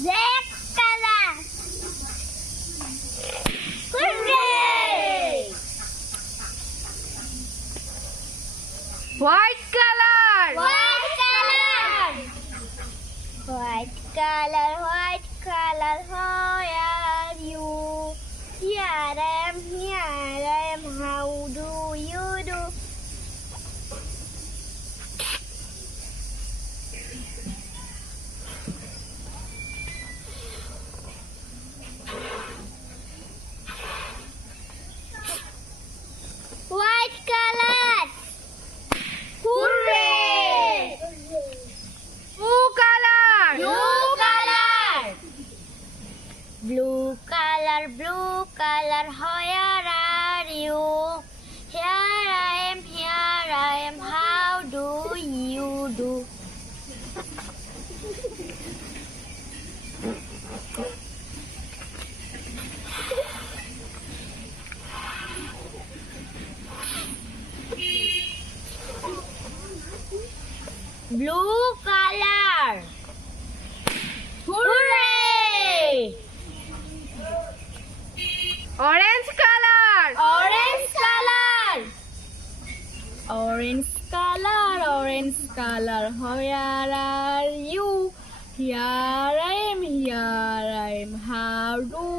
Black color. Hooray! White color. White color. White color. White color. How are you? Here I am. Here I am. How do you do? White color. Hooray! Blue color. Blue color. Blue color. Blue color. Where are you? Here I am. Here I am. How do you do? Blue color. Hooray! Orange color. Orange color. Orange color. Orange color. Where are you? Here I am. Here I am. How do